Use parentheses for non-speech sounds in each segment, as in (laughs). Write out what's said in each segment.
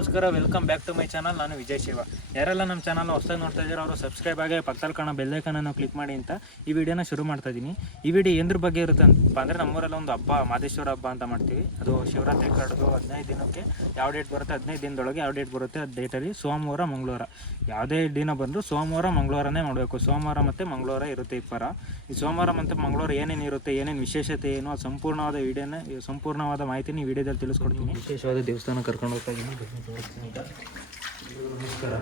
ನಮಸ್ಕಾರ welcome back to my channel ನಾನು ವಿಜಯ್ ಶಿವ. ಯಾರೆಲ್ಲ ನಮ್ಮ ಚಾನಲ್ ಹೊಸದಾಗಿ ನೋಡ್ತಾ ಇದ್ದೀರೋ ಅವರು ಸಬ್ಸ್ಕ್ರೈಬ್ ಆಗಿ ಪಕ್ಕದಲ್ಲಿ ಕಾಣೋ ಬೆಲ್ಲೈಕನನ್ನು ಕ್ಲಿಕ್ ಮಾಡಿ ಅಂತ ಈ ವಿಡಿಯೋನ ಶುರು ಮಾಡ್ತಾ ಇದ್ದೀನಿ ಈ ವಿಡಿಯೋ ಎಂದ್ರ ಬಗ್ಗೆ ಇರುತ್ತೆ ಅಂತಪ್ಪ ಅಂದರೆ ನಮ್ಮೂರಲ್ಲಿ ಒಂದು ಹಬ್ಬ, ಮಾದೇಶ್ವರ ಹಬ್ಬ ಅಂತ ಮಾಡ್ತೀವಿ. ಅದು ಶಿವರಾತ್ರಿ ಕಡ್ದು ಹದಿನೈದು ದಿನಕ್ಕೆ ಯಾವ ಡೇಟ್ ಬರುತ್ತೆ? ಹದಿನೈದು ದಿನದೊಳಗೆ ಯಾವ ಡೇಟ್ ಬರುತ್ತೆ? ಅದು ಡೇಟಲ್ಲಿ ಸೋಮವಾರ, ಮಂಗಳವಾರ. ಯಾವುದೇ ದಿನ ಬಂದರೂ ಸೋಮವಾರ, ಮಂಗಳವಾರನೇ ಮಾಡಬೇಕು. ಸೋಮವಾರ ಮತ್ತು ಮಂಗಳವಾರ ಇರುತ್ತೆ ಈ ಪರ. ಈ ಸೋಮವಾರ ಮತ್ತು ಮಂಗಳವಾರ ಏನೇನು ಇರುತ್ತೆ, ಏನೇನು ವಿಶೇಷತೆ ಏನು ಅದು ಸಂಪೂರ್ಣವಾದ ವಿಡಿಯೋನ, ಸಂಪೂರ್ಣವಾದ ಮಾಹಿತಿನ ಈ ವಿಡಿಯೋದಲ್ಲಿ ತಿಳಿಸ್ಕೊಡ್ತೀನಿ. ವಿಶೇಷವಾದ ದೇವಸ್ಥಾನ ಕರ್ಕೊಂಡು ಹೋಗ್ತಾ ಇದ್ದೀನಿ ನಮಸ್ಕಾರ.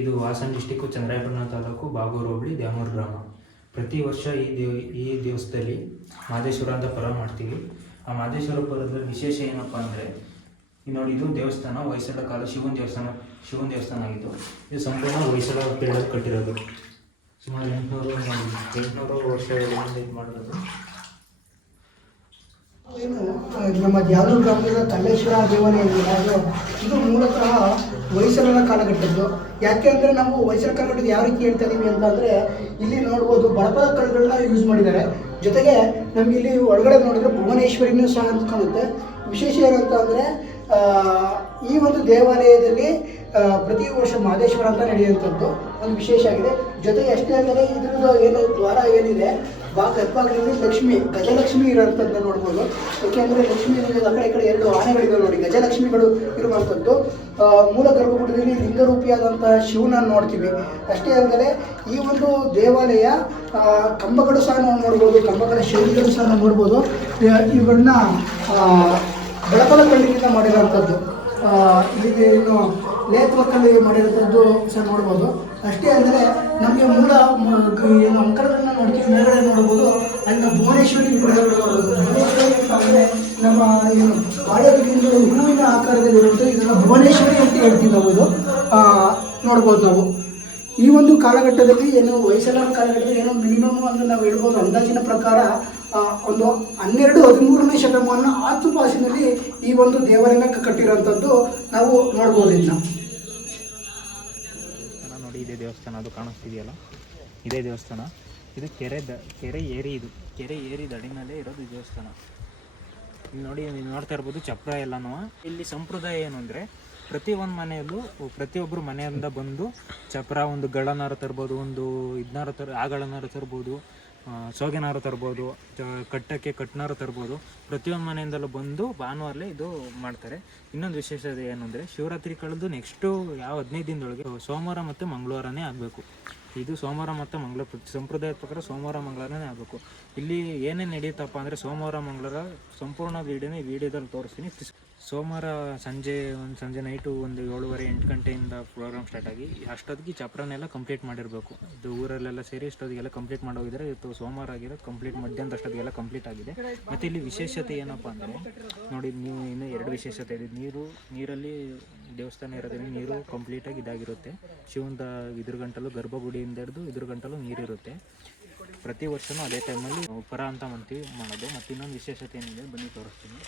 ಇದು ಹಾಸನ ಡಿಸ್ಟಿಕ್ಕು ಚಂದ್ರಾಯಪಟ್ಟಣ ತಾಲೂಕು ಬಾಗೂರು ಹೋಬಳಿ ದ್ಯಾಮೂರು ಗ್ರಾಮ. ಪ್ರತಿ ವರ್ಷ ಈ ದೇವ, ಈ ದಿವಸದಲ್ಲಿ ಮಾದೇಶ್ವರ ಅಂತ ಪರ ಮಾಡ್ತೀವಿ. ಆ ಮಾದೇಶ್ವರ ಪರದ ವಿಶೇಷ ಏನಪ್ಪ ಅಂದರೆ ನೋಡಿ ಇದು ದೇವಸ್ಥಾನ, ಹೊಯ್ಸಳ ಕಾಲ ಶಿವನ ದೇವಸ್ಥಾನ ಶಿವನ ದೇವಸ್ಥಾನ ಆಗಿದ್ದು. ಇದು ಸಂಪೂರ್ಣ ಹೊಯ್ಸಳ ಕಟ್ಟಿರೋದು. ಸುಮಾರು ಎಂಟುನೂರು ಎಂಟುನೂರು ವರ್ಷ ಇದು ಮಾಡಿರೋದು. ನಮ್ಮ ದ್ಯಾವೂರು ಗ್ರಾಮದ ಕಲ್ಲೇಶ್ವರ ದೇವಾಲಯ ಇದು. ಮೂಲತಃ ಹೊಯ್ಸಳರ ಕಾಲಘಟ್ಟದ್ದು. ಯಾಕೆ ಅಂದರೆ ನಾವು ಹೊಯ್ಸಳ ಕಾಲಘಟ್ಟದ ಯಾವ ರೀತಿ ಹೇಳ್ತಾ ಇದೀವಿ ಅಂತ ಇಲ್ಲಿ ನೋಡ್ಬೋದು ಬಳಪದ ಕಲ್ಲುಗಳನ್ನ ಯೂಸ್ ಮಾಡಿದ್ದಾರೆ. ಜೊತೆಗೆ ನಮ್ಗೆ ಇಲ್ಲಿ ಒಳಗಡೆ ನೋಡಿದ್ರೆ ಭುವನೇಶ್ವರಿನೂ ಸಹ ಕಾಣುತ್ತೆ. ವಿಶೇಷ ಏನಂತ ಅಂದರೆ ಈ ಒಂದು ದೇವಾಲಯದಲ್ಲಿ ಪ್ರತಿ ವರ್ಷ ಮಹದೇಶ್ವರ ಅಂತ ನಡೆಯುವಂಥದ್ದು. ಒಂದು ವಿಶೇಷ ಆಗಿದೆ. ಜೊತೆಗೆ ಅಷ್ಟೇ ಅಂದರೆ ಇದ್ರದ್ದು ಏನು ದ್ವಾರ ಏನಿದೆ ಬಾ ಗರ್ಭಾಗೃಹದಲ್ಲಿ ಲಕ್ಷ್ಮಿ, ಗಜಲಕ್ಷ್ಮಿ ಇರೋಂಥದ್ದನ್ನ ನೋಡ್ಬೋದು. ಯಾಕೆಂದರೆ ಲಕ್ಷ್ಮಿ ಆ ಕಡೆ ಈ ಕಡೆ ಎರಡು ಆನೆಗಳಿವೆ ನೋಡಿ. ಗಜಲಕ್ಷ್ಮಿಗಳು ಇರುವಂಥದ್ದು ಮೂಲ ಗರ್ಭಗುಡದಲ್ಲಿ ಲಿಂಗರೂಪಿಯಾದಂತಹ ಶಿವನ ನೋಡ್ತೀವಿ. ಅಷ್ಟೇ ಅಲ್ಲದೆ ಈ ಒಂದು ದೇವಾಲಯ ಕಂಬಗಳು ಸಹ ನಾವು ನೋಡ್ಬೋದು. ಕಂಬಗಳ ಶೈಲಿಗಳು ಸಹ ನಾವು ನೋಡ್ಬೋದು. ಇವುಗಳನ್ನ ಬೆಳಕಲ ಕಲ್ಲಿನಿಂದ ಮಾಡಿರೋಂಥದ್ದು ಇಲ್ಲಿ ಏನು ಕಲ್ಲಿಗೆ ಮಾಡಿರೋಂಥದ್ದು ಸಹ ನೋಡ್ಬೋದು. ಅಷ್ಟೇ ಅಂದರೆ ನಮಗೆ ಮೂಲ ಏನು ಅಂಕಣಗಳನ್ನ ನೋಡ್ತೀವಿ ಮೇಲ್ಗಡೆ ನೋಡ್ಬೋದು. ಅಲ್ಲಿ ನಾವು ಭುವನೇಶ್ವರಿ ವಿಗ್ರಹಗಳು ಭುವನೇಶ್ವರಿ ಅಂತ ಅಂದರೆ ನಮ್ಮ ಏನು ಬಾಳೆಗಿಂದು ಹೂವಿನ ಆಕಾರದಲ್ಲಿ ಇರುತ್ತೆ ಇದನ್ನ ಭುವನೇಶ್ವರಿ ಅಂತ ಹೇಳ್ತೀವಿ ನಾವು ಇದು. ನೋಡ್ಬೋದು ನಾವು. ಈ ಒಂದು ಕಾಲಘಟ್ಟದಲ್ಲಿ ಏನು ಹೊಯ್ಸಳರ ಕಾಲಘಟ್ಟದಲ್ಲಿ ಏನೋ ಮಿನಿಮಮ್ ಅಂದ್ರೆ ನಾವು ಹೇಳ್ಬೋದು ಅಂದಾಜಿನ ಪ್ರಕಾರ ಒಂದು ಹನ್ನೆರಡು, ಹದಿಮೂರನೇ ಶತಮಾನ ಆಸುಪಾಸಿನಲ್ಲಿ ಈ ಒಂದು ದೇವರನ್ನ ಕಟ್ಟಿರೋಂಥದ್ದು ನಾವು ನೋಡ್ಬೋದು ನೋಡಿ ಇದೇ ದೇವಸ್ಥಾನ ಅದು ಕಾಣಿಸ್ತಿದೆಯಲ್ಲ? ಇದೇ ದೇವಸ್ಥಾನ? ಇದು ಕೆರೆ ದ, ಕೆರೆ ಏರಿ ಇದು. ಕೆರೆ ಏರಿ ದಡಿನಲ್ಲೇ ಇರೋದು ದೇವಸ್ಥಾನ. ಇಲ್ಲಿ ನೋಡಿ, ನೀವು ನೋಡ್ತಾ ಇರ್ಬೋದು ಚಪ್ರ ಎಲ್ಲನೂ. ಇಲ್ಲಿ ಸಂಪ್ರದಾಯ ಏನು ಅಂದರೆ ಒಂದು ಮನೆಯಲ್ಲೂ ಪ್ರತಿಯೊಬ್ಬರು ಮನೆಯಿಂದ ಬಂದು ಚಪ್ರ, ಒಂದು ಗಳನಾರು ತರ್ಬೋದು, ಒಂದು ಇದನ್ನಾರು ತರ, ಆಗಳನಾರು ತರ್ಬೋದು ಸೋಗೆನಾರು ತರ್ಬೋದು ಕಟ್ಟಕ್ಕೆ ಕಟ್ಟನಾರು ತರ್ಬೋದು. ಪ್ರತಿಯೊಂದು ಮನೆಯಿಂದಲೂ ಬಂದು ಭಾನುವಾರಲೇ ಇದು ಮಾಡ್ತಾರೆ. ಇನ್ನೊಂದು ವಿಶೇಷತೆ ಏನು ಅಂದರೆ, ಶಿವರಾತ್ರಿ ಕಳೆದು ನೆಕ್ಸ್ಟು ಯಾವ ಹದಿನೈದು ದಿನದೊಳಗೆ ಸೋಮವಾರ ಮತ್ತು ಮಂಗಳವಾರನೇ ಆಗಬೇಕು. ಇದು ಸೋಮವಾರ ಮತ್ತು ಮಂಗಳ ಸಂಪ್ರದಾಯದ ಪ್ರಕಾರ ಸೋಮವಾರ ಮಂಗಳನೇ ಆಗಬೇಕು. ಇಲ್ಲಿ ಏನೇನು ನಡೆಯುತ್ತಪ್ಪ ಅಂದರೆ ಸೋಮವಾರ ಮಂಗಳವಾರ ಸಂಪೂರ್ಣ ವೀಡಿಯೋನ ವಿಡಿಯೋದಲ್ಲಿ ತೋರಿಸ್ತೀನಿ. ಸೋಮವಾರ ಸಂಜೆ, ಒಂದು ಸಂಜೆ ನೈಟು ಒಂದು ಏಳುವರೆ, ಎಂಟು ಗಂಟೆಯಿಂದ ಪ್ರೋಗ್ರಾಮ್ ಸ್ಟಾರ್ಟ್ ಆಗಿ ಅಷ್ಟೊತ್ತಿಗೆ ಚಪ್ರನೆಲ್ಲ ಕಂಪ್ಲೀಟ್ ಮಾಡಿರಬೇಕು. ಇದು ಊರಲ್ಲೆಲ್ಲ ಸೇರಿ ಅಷ್ಟೊತ್ತಿಗೆಲ್ಲ ಕಂಪ್ಲೀಟ್ ಮಾಡೋಗಿದ್ರೆ ಇವತ್ತು ಸೋಮವಾರ ಆಗಿರೋ ಕಂಪ್ಲೀಟ್ ಮಧ್ಯಾಹ್ನದ ಅಷ್ಟೊತ್ತಿಗೆಲ್ಲ ಕಂಪ್ಲೀಟ್ ಆಗಿದೆ. ಮತ್ತು ಇಲ್ಲಿ ವಿಶೇಷತೆ ಏನಪ್ಪ ಅಂದರೆ, ನೋಡಿ ನೀವು ಇನ್ನು ಎರಡು ವಿಶೇಷತೆ ಇದೆ. ನೀರು, ನೀರಲ್ಲಿ ದೇವಸ್ಥಾನ ಇರೋದ್ರಿಂದ ನೀರು ಕಂಪ್ಲೀಟಾಗಿ ಇದಾಗಿರುತ್ತೆ. ಶಿವಂದ ಇದ್ರ ಗಂಟಲು ಗರ್ಭಗುಡಿಯಿಂದ ಹಿಡಿದು ಇದ್ರ ಗಂಟಲು ನೀರಿರುತ್ತೆ. ಪ್ರತಿ ವರ್ಷವೂ ಅದೇ ಟೈಮಲ್ಲಿ ಉಪರ ಅಂತ ಮಾಡ್ತೀವಿ, ಮಾಡೋದು. ಮತ್ತು ಇನ್ನೊಂದು ವಿಶೇಷತೆ ಏನಿದೆ, ಬನ್ನಿ ತೋರಿಸ್ತೀನಿ.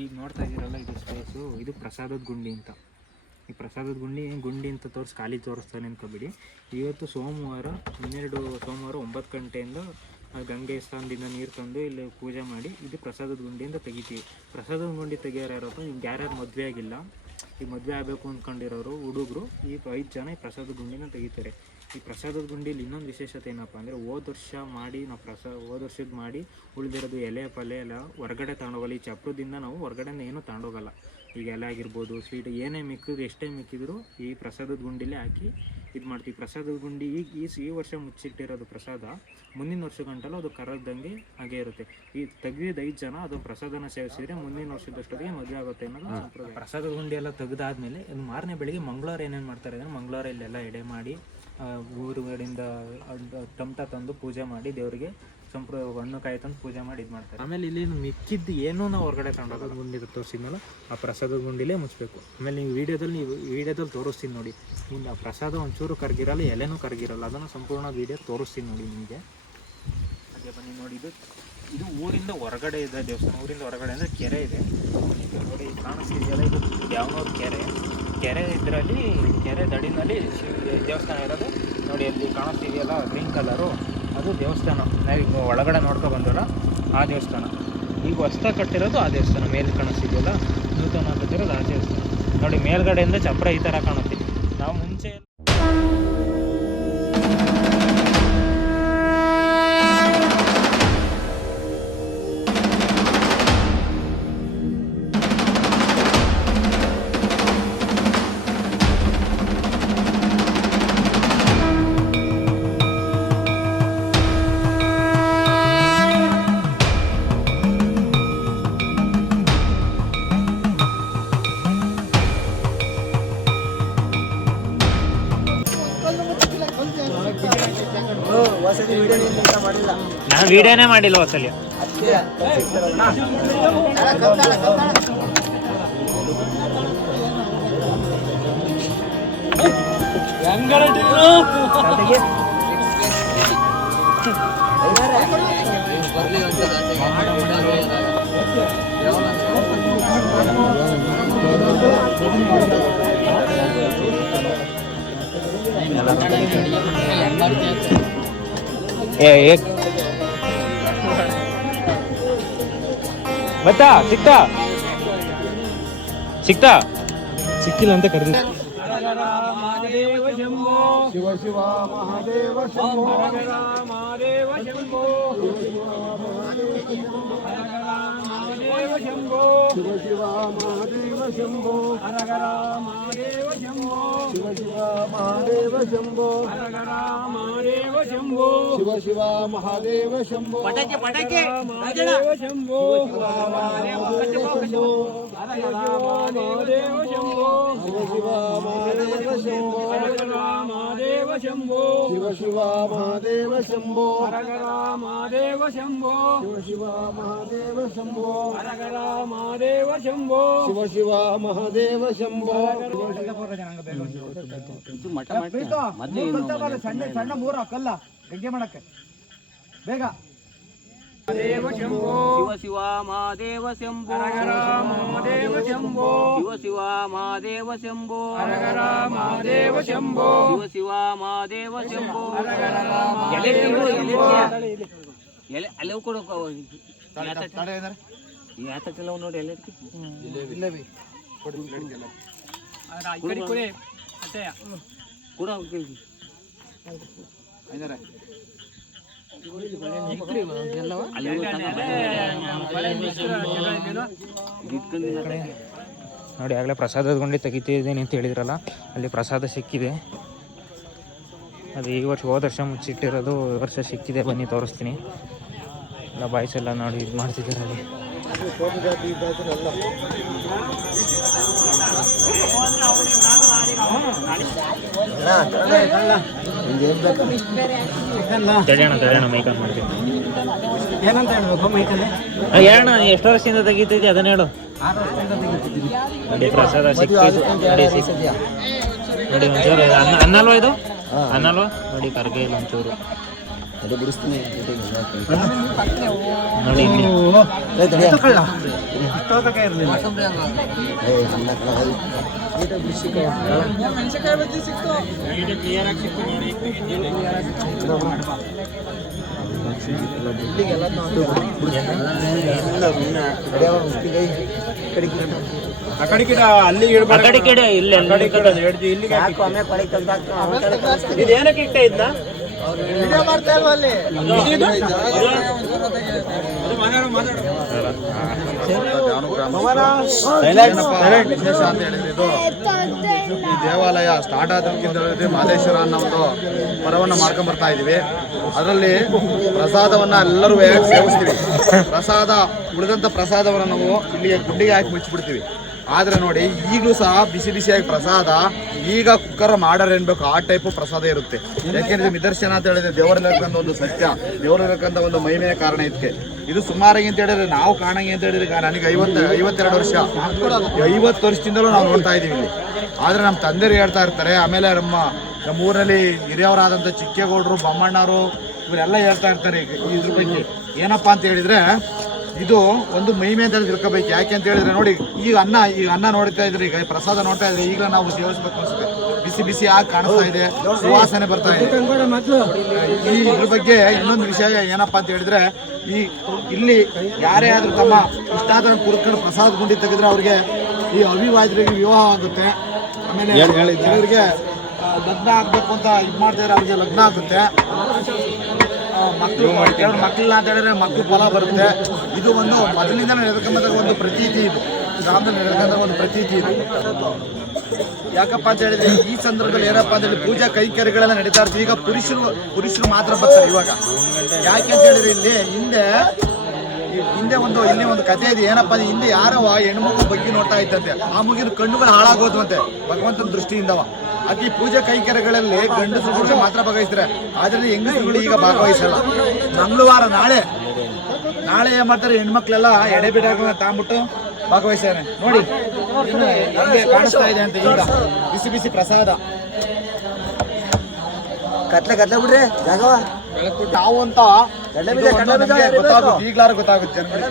ಈಗ ನೋಡ್ತಾ ಇದ್ದೀರಲ್ಲ ಇದು ಸ್ಪೇಸು ಇದು ಪ್ರಸಾದದ ಗುಂಡಿ ಅಂತ. ಈ ಪ್ರಸಾದದ ಗುಂಡಿ ಗುಂಡಿ ಅಂತ ತೋರಿಸಿ ಖಾಲಿ ತೋರಿಸ್ತಾನೆ ಅನ್ಕೋಬಿಡಿ. ಇವತ್ತು ಸೋಮವಾರ ಹನ್ನೆರಡು, ಸೋಮವಾರ ಒಂಬತ್ತು ಗಂಟೆಯಿಂದ ಗಂಗೆ ಸ್ಥಾನದಿಂದ ನೀರು ತಂದು ಇಲ್ಲಿ ಪೂಜೆ ಮಾಡಿ ಇದು ಪ್ರಸಾದದ ಗುಂಡಿಯಿಂದ ತೆಗಿತೀವಿ. ಪ್ರಸಾದದ ಗುಂಡಿ ತೆಗಿಯೋರು ಯಾರಪ್ಪ? ಈಗ ಯಾರ್ಯಾರು ಮದುವೆ ಆಗಿಲ್ಲ. ಈಗ ಮದುವೆ ಆಗಬೇಕು ಅಂದ್ಕೊಂಡಿರೋರು ಹುಡುಗರು, ಈ ಐದು ಜನ ಈ ಪ್ರಸಾದದ ಗುಂಡಿನ ತೆಗಿತಾರೆ. ಈ ಪ್ರಸಾದದ ಗುಂಡಿಲಿ ಇನ್ನೊಂದು ವಿಶೇಷತೆ ಏನಪ್ಪ ಅಂದರೆ ಹೋದ ವರ್ಷ ಮಾಡಿ ನಾವು ಪ್ರಸಾದ ಹೋದ ವರ್ಷದ ಮಾಡಿ ಉಳಿದಿರೋದು ಎಲೆ ಪಲೆ ಎಲ್ಲ ಹೊರಗಡೆ ತಗೊಂಡೋಗಲ್ಲ. ಈ ಚಪ್ರದಿಂದ ನಾವು ಹೊರಗಡೆ ಏನು ತಗೊಂಡೋಗಲ್ಲ. ಈಗ ಎಲೆ ಆಗಿರ್ಬೋದು ಸ್ವೀಟ್ ಏನೇ ಮಿಕ್ಕಿದ್ರು ಎಷ್ಟೇ ಮಿಕ್ಕಿದ್ರು ಈ ಪ್ರಸಾದದ ಗುಂಡಿಲೇ ಹಾಕಿ ಇದು ಮಾಡ್ತೀವಿ. ಪ್ರಸಾದದ ಗುಂಡಿ ಈಗ ಈ ಸ- ಈ ವರ್ಷ ಮುಚ್ಚಿಟ್ಟಿರೋದು ಪ್ರಸಾದ ಮುಂದಿನ ವರ್ಷ ಗಂಟಲು ಅದು ಕರಗ್ದಂಗೆ ಹಾಗೆ ಇರುತ್ತೆ. ಈ ತೆಗೆದಿದ್ದ ಐದು ಜನ ಅದು ಪ್ರಸಾದನ ಸೇವಿಸಿದ್ರೆ ಮುಂದಿನ ವರ್ಷದಷ್ಟೊತ್ತಿಗೆ ಮದುವೆ ಆಗುತ್ತೆ ಅನ್ನೋದು ಪ್ರಸಾದದ ಗುಂಡಿ ಎಲ್ಲ ತೆಗೆದಾದ್ಮೇಲೆ ಮಾರನೇ ಬೆಳಿಗ್ಗೆ ಮಂಗಳವಾರ ಏನೇನು ಮಾಡ್ತಾರೆ ಅಂದರೆ ಮಂಗಳವಾರ ಇಲ್ಲೆಲ್ಲ ಎಡೆ ಮಾಡಿ ಊರುಗಳಿಂದ ಅದು ಟಮಟ ತಂದು ಪೂಜೆ ಮಾಡಿ ದೇವರಿಗೆ ಸಂಪ್ರ ಹಣ್ಣು ಕಾಯಿ ತಂದು ಪೂಜೆ ಮಾಡಿ ಇದು ಮಾಡ್ತಾರೆ. ಆಮೇಲೆ ಇಲ್ಲಿ ಮಿಕ್ಕಿದ್ದು ಏನೂ ನಾವು ಹೊರಗಡೆ ತಗೊಂಡೋಗೋದು ಗುಂಡಿ ತೋರಿಸಿದ್ಮೇಲೆ ಆ ಪ್ರಸಾದದ ಗುಂಡಿಲೇ ಮುಚ್ಚಬೇಕು ಆಮೇಲೆ ನೀವು ವೀಡಿಯೋದಲ್ಲಿ ನೀವು ವೀಡಿಯೋದಲ್ಲಿ ತೋರಿಸ್ತೀನಿ ನೋಡಿ. ಮುಂದೆ ಆ ಪ್ರಸಾದ ಒಂಚೂರು ಕರ್ಗಿರಲ್ಲ ಎಲೆನೂ ಕರ್ಗಿರಲ್ಲ. ಅದನ್ನು ಸಂಪೂರ್ಣ ವೀಡಿಯೋ ತೋರಿಸ್ತೀನಿ ನೋಡಿ ನಿಮಗೆ. ಅದೇ ಬನ್ನಿ ನೋಡಿ ಇದು ಇದು ಊರಿಂದ ಹೊರಗಡೆ ಇದೆ ದೇವಸ್ಥಾನ. ಊರಿಂದ ಹೊರಗಡೆ ಅಂದರೆ ಕೆರೆ ಇದೆ. ಇದು ನೋಡಿ ಕಾಣಿಸ್ತಿದೆಯಲ್ಲ ಇದು ಯಾವನೋ ಕೆರೆ. ಕೆರೆ ಇದರಲ್ಲಿ, ಕೆರೆ ದಡಿನಲ್ಲಿ ದೇವಸ್ಥಾನ ಇರೋದು. ನೋಡಿ, ಅಲ್ಲಿ ಕಾಣಿಸ್ತಿದೆಯಲ್ಲ ಗ್ರೀನ್ ಕಲರು? ಅದು ದೇವಸ್ಥಾನ. ನಾವು ಒಳಗಡೆ ನೋಡ್ಕೊ ಬಂದಲ್ಲ ಆ ದೇವಸ್ಥಾನ. ಈಗ ಹೊಸ್ತ ಕಟ್ಟಿರೋದು ಆ ದೇವಸ್ಥಾನ. ಮೇಲೆ ಕಾಣಿಸ್ತಿದೆಯಲ್ಲ, ನೂತನ ಕಟ್ಟಿರೋದು ಆ ದೇವಸ್ಥಾನ. ನೋಡಿ, ಮೇಲ್ಗಡೆಯಿಂದ ಚಪ್ರ ಈ ಥರ ಕಾಣುತ್ತೆ. ನಾವು ಮುಂಚೆ ನಾನು ವಿಡಿಯೋನೇ ಮಾಡಿಲ್ಲ ಹೊಸಲಿ ಏ ಏಕ್ ಬತ್ತಾ ಸಿಕ್ತಾ ಸಿಕ್ತಾ ಸಿಕ್ಕಿಲ್ಲ ಅಂತ ಕರೆದಿ ಶಿವ ಶಿವ ಮಹಾದೇವ ಶಂಭೋ ಶಿವ ಶಿವ ಮಹಾದೇವ ಶಂಭೋ ಶಿವ ಶಿವ ಮಹಾದೇವ ಶಂಭೋ ಶಿವ ಶಿವ ಮಹಾದೇವ ಶಂಭೋ ಪಟಕೆ ಪಟಕೆ ಶಂಭೋ ಶಿವ ಶಿವ ಮಹಾದೇವ ಶಂಭೋ ಶಿವ ಶಿವ ಮಹಾದೇವ ಶಂಭೋ ಶಿವ ಶಿವ ಮಹಾದೇವ ಶಂಭೋ ಶಿವ ಶಿವ ಮಹಾದೇವ ಶಂಭೋ ಸಣ್ಣ ಸಣ್ಣ ಮೂರು ಹಾಕಲ್ಲ ಗಂಗೆ ಮಾಡಕ್ಕೆ. ಬೇಗ. ಶಿವ ಶಿವ ಮಹಾದೇವ ಶಂಭೋ. ಮಹಾದೇವ ಶಂಭೋ. ಶಿವ ಶಿವ ಮಹಾದೇವ ಶಂಭೋ. ಮಹಾದೇವ ಶಂಭೋ. ಶಿವ ಶಿವ ಮಹಾದೇವ ಶಂಭೋ. ಎಲೆ ಎಲೆ ಅಲ್ಲೇ ಕೊಡು ಯಾತಕ್ಕೆಲ್ಲ ನೋಡಿ ಎಲೆ ಇಲ್ಲವೇ ಕೂಡ ನೋಡಿ ಆಗಲೇ ಪ್ರಸಾದದ ಗುಂಡಿ ತೆಗಿತಿದ್ದೀನಿ ಅಂತ ಹೇಳಿದ್ರಲ್ಲ ಅಲ್ಲಿ ಪ್ರಸಾದ ಸಿಕ್ಕಿದೆ ಅದು ಈ ವರ್ಷ ಹೋದ ವರ್ಷ ಮುಚ್ಚಿಟ್ಟಿರೋದು ಈ ವರ್ಷ ಸಿಕ್ಕಿದೆ ಬನ್ನಿ ತೋರಿಸ್ತೀನಿ ಎಲ್ಲ ಬಾಯ್ಸ್ ಎಲ್ಲ ನೋಡಿ ಇದು ಮಾಡ್ತಿದ್ದಾರೆ ಅಲ್ಲಿ ಏನಂತ ಹೇಳ್ಬೇಕು ಮೈಕಲ್ಲಿ ಆ, ಎಷ್ಟು ವರ್ಷದಿಂದ ತೆಗಿತಿದ್ದೆ ಅದನ್ನ ಹೇಳು. ನೋಡಿ ಪ್ರಸಾದ ಸಿಕ್ಕಿದ್ದು. ನೋಡಿ ಸಿಕ್ಕಿದ್ಯಾ ನೋಡಿ ಒಂಚೂರು ಅನ್ನಲ್ವಾ ಇದು? ಅನ್ನಲ್ವಾ? ನೋಡಿ ಕರ್ಗೆ ಇಲ್ಲ ಒಂಚೂರು ಕಡೆ ಗಿಡ ಅಲ್ಲಿ ಇಲ್ಲಿ ಅಲ್ಲಿ ಕಡೆ. ಇದು ಏನಕ್ಕೆ ಇಟ್ಟ ಇದ್ನ? ವಿಶೇಷ ಅಂತ ಹೇಳಿದ್ರು ಇದು? ಈ ದೇವಾಲಯ ಸ್ಟಾರ್ಟ್ ಆದಕ್ಕಿಂತ ಹಿಡಿದು ಮಾದೇಶ್ವರ ಅನ್ನೋ ಒಂದು ಪರವನ್ನ ಮಾಡ್ಕೊಂಡ್ ಬರ್ತಾ ಇದೀವಿ. ಅದರಲ್ಲಿ ಪ್ರಸಾದವನ್ನ ಎಲ್ಲರೂ ಸೇವಿಸ್ತೀವಿ. ಪ್ರಸಾದ ಉಳಿದಂತ ಪ್ರಸಾದವನ್ನು ನಾವು ಇಲ್ಲಿಗೆ ಗುಂಡಿಗೆ ಹಾಕಿ ಮುಚ್ಚಿಬಿಡ್ತೀವಿ. ಆದ್ರೆ ನೋಡಿ, ಈಗಲೂ ಸಹ ಬಿಸಿ ಬಿಸಿಯಾಗಿ ಪ್ರಸಾದ ಈಗ ಕುಕ್ಕರ್ ಮಾಡರ್ ಏನ್ಬೇಕು ಆ ಟೈಪ್ ಪ್ರಸಾದ ಇರುತ್ತೆ. ಯಾಕೆಂದ್ರೆ ನಿದರ್ಶನ ಅಂತ ಹೇಳಿದ್ರೆ ದೇವರಲ್ಲಿರ್ತಕ್ಕಂಥ ಒಂದು ಸತ್ಯ ದೇವರಲ್ಲಿರ್ತಕ್ಕಂಥ ಒಂದು ಮಹಿಮೆಯ ಕಾರಣ ಇದಕ್ಕೆ. ಇದು ಸುಮಾರಾಗಿ ಅಂತ ಹೇಳಿದ್ರೆ ನಾವು ಕಾಣಂಗೆ ಅಂತ ಹೇಳಿದ್ರೆ ನನಗೆ ಐವತ್ತು, ಐವತ್ತೆರಡು ವರ್ಷ. ಐವತ್ತು ವರ್ಷದಿಂದಲೂ ನಾವು ನೋಡ್ತಾ ಇದೀವಿ ಇಲ್ಲಿ. ಆದ್ರೆ ನಮ್ಮ ತಂದೆರು ಹೇಳ್ತಾ ಇರ್ತಾರೆ, ಆಮೇಲೆ ನಮ್ಮ ನಮ್ಮ ಊರಲ್ಲಿ ಹಿರಿಯವರಾದಂಥ ಚಿಕ್ಕೇಗೌಡರು, ಬೊಮ್ಮಣ್ಣವರು, ಇವರೆಲ್ಲ ಹೇಳ್ತಾ ಇರ್ತಾರೆ ಇದ್ರ ಬಗ್ಗೆ. ಏನಪ್ಪಾ ಅಂತ ಹೇಳಿದ್ರೆ ಇದು ಒಂದು ಮಹಿಮೆ ಅಂತ ತಿಳ್ಕೊಬೇಕು. ಯಾಕೆ ಅಂತ ಹೇಳಿದ್ರೆ ನೋಡಿ ಈಗ ಅನ್ನ ಈಗ ಅನ್ನ ನೋಡ್ತಾ ಇದ್ರೆ ಈಗ ಪ್ರಸಾದ ನೋಡ್ತಾ ಇದ್ರೆ ಈಗ ನಾವು ಸೇವಿಸ್ಬೇಕು ಅನ್ಸುತ್ತೆ. ಬಿಸಿ ಬಿಸಿ ಆಗಿ ಕಾಣಿಸ್ತಾ ಇದೆ. ಸುವಾಸನೆ ಬರ್ತಾ ಇದೆ. ಈ ಇದ್ರ ಬಗ್ಗೆ ಇನ್ನೊಂದು ವಿಷಯ ಏನಪ್ಪಾ ಅಂತ ಹೇಳಿದ್ರೆ ಈ ಇಲ್ಲಿ ಯಾರೇ ಆದ್ರೂ ತಮ್ಮ ಇಷ್ಟಾದ ಕುರ್ಕೊಂಡು ಪ್ರಸಾದ ಗುಂಡಿ ತೆಗೆದ್ರೆ ಅವ್ರಿಗೆ ಈ ಅವಿವಾಹಿತರಿಗೆ ವಿವಾಹ ಆಗುತ್ತೆ. ಆಮೇಲೆ ಜನರಿಗೆ ಲಗ್ನ ಆಗ್ಬೇಕು ಅಂತ ಇದು ಮಾಡ್ತಾರೆ ಅವ್ರಿಗೆ ಲಗ್ನ ಆಗುತ್ತೆ. ಮಕ್ಕಳು ಎರಡು ಮಕ್ಕಳನ್ನ ಅಂತ ಹೇಳಿದ್ರೆ ಮಕ್ಕಳು ಫಲ ಬರುತ್ತೆ. ಇದು ಒಂದು ಮೊದಲಿಂದ ನಡೆದಕ್ಕಂಥ ಒಂದು ಪ್ರತೀತಿ ಇದು. ಗ್ರಾಮದಲ್ಲಿ ನಡೆದಕ್ಕಂಥ ಒಂದು ಪ್ರತೀತಿ ಇದು. ಯಾಕಪ್ಪ ಅಂತ ಹೇಳಿದ್ರೆ ಈ ಸಂದರ್ಭದಲ್ಲಿ ಏನಪ್ಪ ಅಂತ ಹೇಳಿ ಪೂಜಾ ಕೈಕರ್ಯಗಳೆಲ್ಲ ನಡೀತಾ ಇರ್ತದೆ ಈಗ ಪುರುಷರು ಪುರುಷರು ಮಾತ್ರ ಬರ್ತಾರೆ ಇವಾಗ. ಯಾಕೆ ಅಂತ ಹೇಳಿದ್ರೆ ಇಲ್ಲಿ ಹಿಂದೆ ಹಿಂದೆ ಒಂದು ಇಲ್ಲಿ ಒಂದು ಕಥೆ ಇದೆ. ಏನಪ್ಪ ಅಂದ್ರೆ ಹಿಂದೆ ಯಾರೋ ಆ ಹೆಣ್ಮಗು ಬಗ್ಗೆ ನೋಡ್ತಾ ಇತ್ತಂತೆ ಆ ಮುಗಿನ ಕಣ್ಣುಗಳು ಹಾಳಾಗೋದ್ವಂತೆ. ಭಗವಂತನ ದೃಷ್ಟಿಯಿಂದವ. ಅತಿ ಪೂಜಾ ಗಂಡು ಗಂಡಸರು ಮಾತ್ರ ಭಾಗವಹಿಸ್ತಾರೆ. ಆದ್ರೆ ಹೆಂಗಸರುಗಳು ಈಗ ಭಾಗವಹಿಸಲ್ಲ. ಮಂಗಳವಾರ ನಾಳೆ ನಾಳೆ ಏನ್ ಮಾಡ್ತಾರೆ? ಹೆಣ್ಮಕ್ಳೆಲ್ಲ ಎಡೆಬಿಡ ತಾಂಬಿಟ್ಟು ಭಾಗವಹಿಸ್ತಾರೆ. ನೋಡಿ ಹೆಂಗೆ ಕಾಣಿಸ್ತಾ ಇದೆ ಅಂತ ಈಗ ಬಿಸಿ ಬಿಸಿ ಪ್ರಸಾದ. ಕತ್ಲೆ ಕತ್ಲೆ ಬಿಡ್ರಿ ಜಾಗವ ನಾವು ಅಂತ ಗೊತ್ತಾಗುತ್ತೆ ಈಗ್ಲಾರು ಗೊತ್ತಾಗುತ್ತೆ ಜನಗಳಿಗೆ.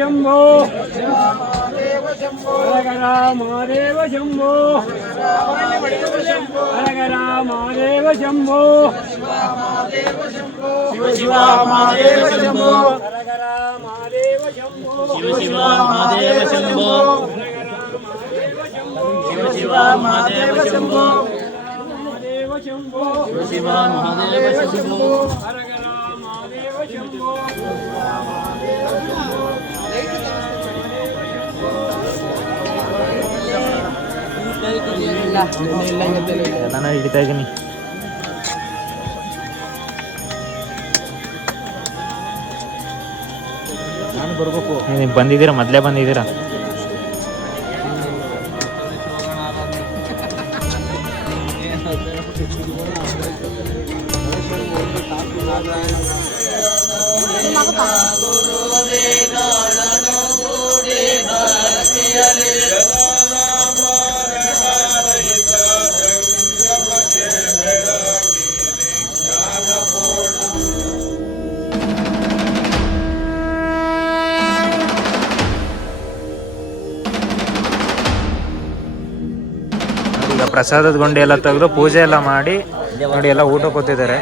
ಶಂಭೋ ಹರಗರ ಮಹಾದೇವ ಶಂಭೋ ಹರಗರ ಮಹಾದೇವ ಶಂಭೋ ಶಿವ ಶಿವ ಮಹಾದೇವ ಶಂಭೋ ಹರಗರ ಮಹಾದೇವ ಶಂಭೋ ಶಿವ ಶಿವ ಮಹಾದೇವ ಶಂಭೋ ಶಿವ ಶಿವ ಮಹಾದೇವ ಶಂಭೋ ಮಹಾದೇವ ಶಂಭೋ ಶಿವ ಶಿವ ಮಹಾದೇವ ಶಂಭೋ ಹರಗರ ಮಹಾದೇವ ಶಂಭೋ ನಾನು ಹಿಡಿತಾ ಇದ್ದೀನಿ ಬರ್ಬೇಕು. ನೀವು ಬಂದಿದ್ದೀರಾ? ಮೊದಲೇ ಬಂದಿದ್ದೀರಾ? ಪ್ರಸಾದದ ಗುಂಡಿ ಎಲ್ಲ ತೆಗೆದು ಪೂಜೆ ಎಲ್ಲ ಮಾಡಿ ನೋಡಿ ಎಲ್ಲ ಊಟ ಕೂತಿದ್ದಾರೆ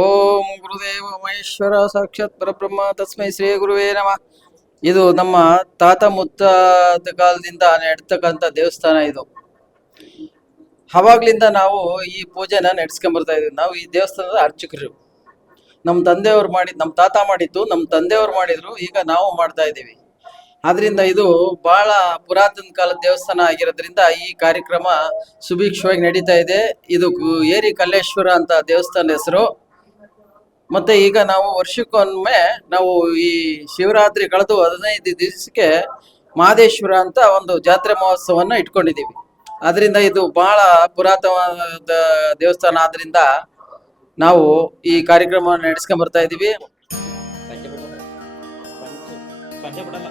ಓಂ ಗುರುದೇವ ಮಹೇಶ್ವರ ಸಾಕ್ಷಾತ್ ಪರಬ್ರಹ್ಮ ತಸ್ಮೈ ಶ್ರೀ ಗುರುವೇ ನಮಃ. ಇದು ನಮ್ಮ ತಾತ ಮುತ್ತ ಕಾಲದಿಂದ ನಡ್ತಕ್ಕಂಥ ದೇವಸ್ಥಾನ ಇದು. ಅವಾಗ್ಲಿಂದ ನಾವು ಈ ಪೂಜೆನ ನಡೆಸ್ಕೊಂಡ್ ಬರ್ತಾ ಇದೀವಿ ನಾವು ಈ ದೇವಸ್ಥಾನದ ಅರ್ಚಕರು. ನಮ್ಮ ತಂದೆಯವ್ರು ಮಾಡಿದ್, ನಮ್ಮ ತಾತ ಮಾಡಿದ್ದು, ನಮ್ಮ ತಂದೆಯವ್ರು ಮಾಡಿದ್ರು, ಈಗ ನಾವು ಮಾಡ್ತಾ ಇದ್ದೀವಿ. ಆದ್ರಿಂದ ಇದು ಬಹಳ ಪುರಾತನ ಕಾಲದ ದೇವಸ್ಥಾನ ಆಗಿರೋದ್ರಿಂದ ಈ ಕಾರ್ಯಕ್ರಮ ಸುಭಿಕ್ಷವಾಗಿ ನಡೀತಾ ಇದೆ. ಇದು ಏರಿ ಕಲ್ಲೇಶ್ವರ ಅಂತ ದೇವಸ್ಥಾನ ಹೆಸರು. ಮತ್ತೆ ಈಗ ನಾವು ವರ್ಷಕ್ಕೊಮ್ಮೆ ನಾವು ಈ ಶಿವರಾತ್ರಿ ಕಳೆದು ಹದಿನೈದು ದಿವಸಕ್ಕೆ ಮಹದೇಶ್ವರ ಅಂತ ಒಂದು ಜಾತ್ರೆ ಮಹೋತ್ಸವವನ್ನು ಇಟ್ಕೊಂಡಿದ್ದೀವಿ. ಅದರಿಂದ ಇದು ಬಹಳ ಪುರಾತನವಾದ ದೇವಸ್ಥಾನ ಆದ್ರಿಂದ ನಾವು ಈ ಕಾರ್ಯಕ್ರಮವನ್ನು ನಡೆಸ್ಕೊಂಡ್ ಬರ್ತಾ ಇದ್ದೀವಿ. ಪಂಚ ಬಿಡಲ್ಲ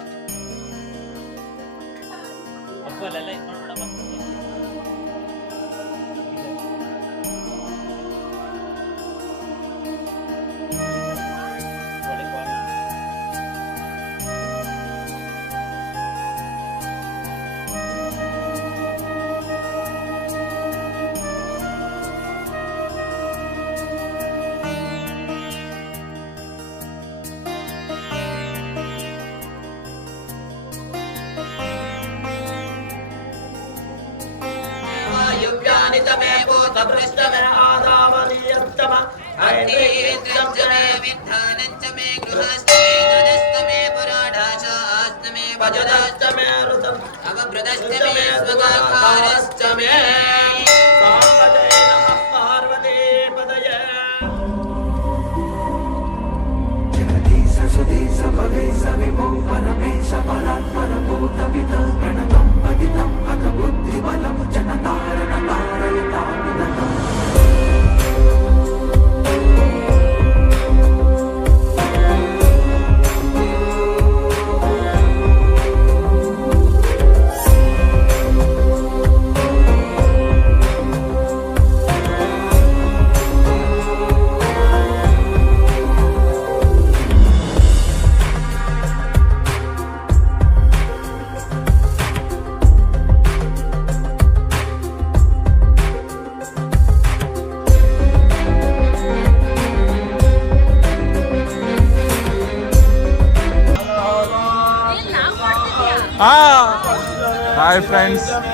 अग्निस्तमे भूतभृष्टमे आदावनीयस्तम अग्नित्रं च मे विद्धानं च मे गृहस्तमे धनस्तमे पुराढाशास्तमे भजदास्तमे ऋतम्। अवभृतश्च मे स्वगाकारश्च मे Hi friends.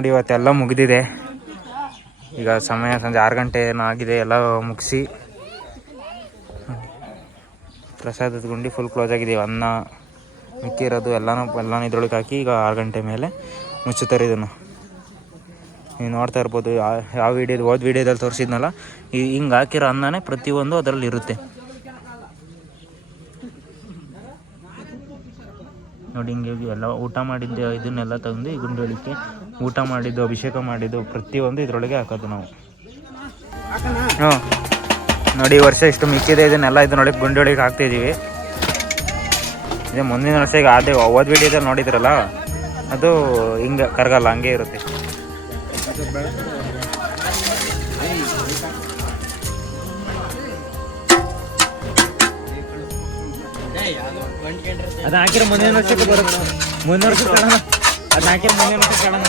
ನೋಡಿ ಇವತ್ತೆಲ್ಲ ಮುಗಿದಿದೆ. ಈಗ ಸಮಯ ಸಂಜೆ ಆರು ಗಂಟೆ ಏನೋ ಆಗಿದೆ, ಎಲ್ಲ ಮುಗಿಸಿ. ಪ್ರಸಾದದ ಗುಂಡಿ ಫುಲ್ ಕ್ಲೋಸ್ ಆಗಿದೆ, ಅನ್ನ ಮಿಕ್ಕಿರೋದು ಎಲ್ಲನೂ ಎಲ್ಲನೂ ಇದ್ರೊಳಗೆ ಹಾಕಿ ಈಗ ಆರು ಗಂಟೆ ಮೇಲೆ ಮುಚ್ಚುತ್ತಾರೆ ಇದನ್ನು. ನೀವು ನೋಡ್ತಾ ಇರ್ಬೋದು, ಯಾವ ವಿಡಿಯೋದು ಹೋದ ವಿಡಿಯೋದಲ್ಲಿ ತೋರಿಸಿದ್ನಲ್ಲ, ಈ ಹಿಂಗೆ ಹಾಕಿರೋ ಅನ್ನನೇ ಪ್ರತಿಯೊಂದು ಅದರಲ್ಲಿ ಇರುತ್ತೆ ನೋಡಿ ಹಿಂಗೆ ಎಲ್ಲ ಊಟ ಮಾಡಿದ್ದು, ಇದನ್ನೆಲ್ಲ ತಂದು ಗುಂಡೊಳಿಕೆ. ಊಟ ಮಾಡಿದ್ದು, ಅಭಿಷೇಕ ಮಾಡಿದ್ದು, ಪ್ರತಿಯೊಂದು ಇದರೊಳಗೆ ಹಾಕೋದು ನಾವು. ಹ್ಞೂ ನೋಡಿ ಈ ವರ್ಷ ಇಷ್ಟು ಮಿಕ್ಕಿದೆ, ಇದನ್ನೆಲ್ಲ ಇದನ್ನೊಳಗೆ ಗುಂಡೊಳಗೆ ಹಾಕ್ತಿದ್ದೀವಿ ಇದೇ ಮುಂದಿನ ವರ್ಷ ಈಗ ಅದೇ ಹೋದ ವಿಡಿಯೋದಲ್ಲಿ ನೋಡಿದ್ರಲ್ಲ, ಅದು ಹಿಂಗೆ ಕರಗಲ್ಲ, ಹಂಗೆ ಇರುತ್ತೆ. ಅದು ಹಾಕಿರೋ ಮುಂದಿನ ವರ್ಷಕ್ಕೆ ಬರುತ್ತೆ. ಮುಂದಿನ ವರ್ಷ ಕಾಣೋಣ ಅದು ಹಾಕಿರೋ ಮುಂದಿನ ವರ್ಷ ಕಾಣೋಣ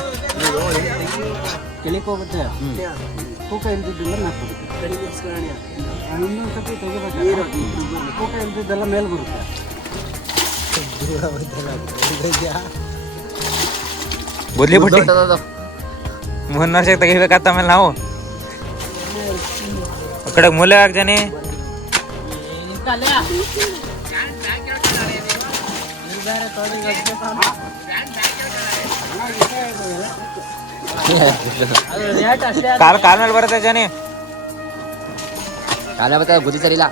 ಕೆಳಕ್ಕೆ ಹೋಗುತ್ತೆ. ತೂಕ ಇಲ್ದಿದ್ದೆಲ್ಲ ನಾಲ್ಕು ಇನ್ನೊಂದು ಸತಿ ತೆಗಿಬೇಕು? ತೂಕ ಇಲ್ದಿದ್ದೆಲ್ಲ ಮೇಲೆ ಬರುತ್ತೆ. ಬದ್ಲಿ ಬಿಟ್ಟು. ಮುಂದಿನ ವರ್ಷಕ್ಕೆ ತೆಗಿಬೇಕಾತ ಆಮೇಲೆ ನಾವು? ಆ ಕಡೆ ಮೂಲೆ ಹಾಕ್ದೇನಿ? ಕಾಲ್ ಕಾಲ್ ಮೇಲೆ ಬರುತ್ತೆ ಜಾನಿ ಕಾಲ ಬತ್ತ ಬುದ್ಧಿ ಸರಿಲ್ಲ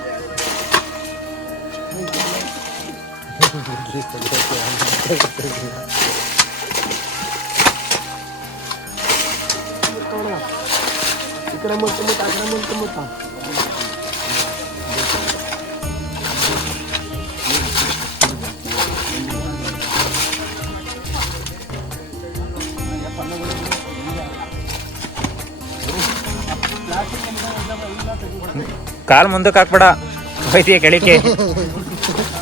ಈ ಕಡೆ ಕಾಲ್ ಮುಂದಕ್ಕೆ ಹಾಕ್ಬೇಡ. ಹೋಯ್ತೀಯ ಕೆಳಿಕೆ (laughs)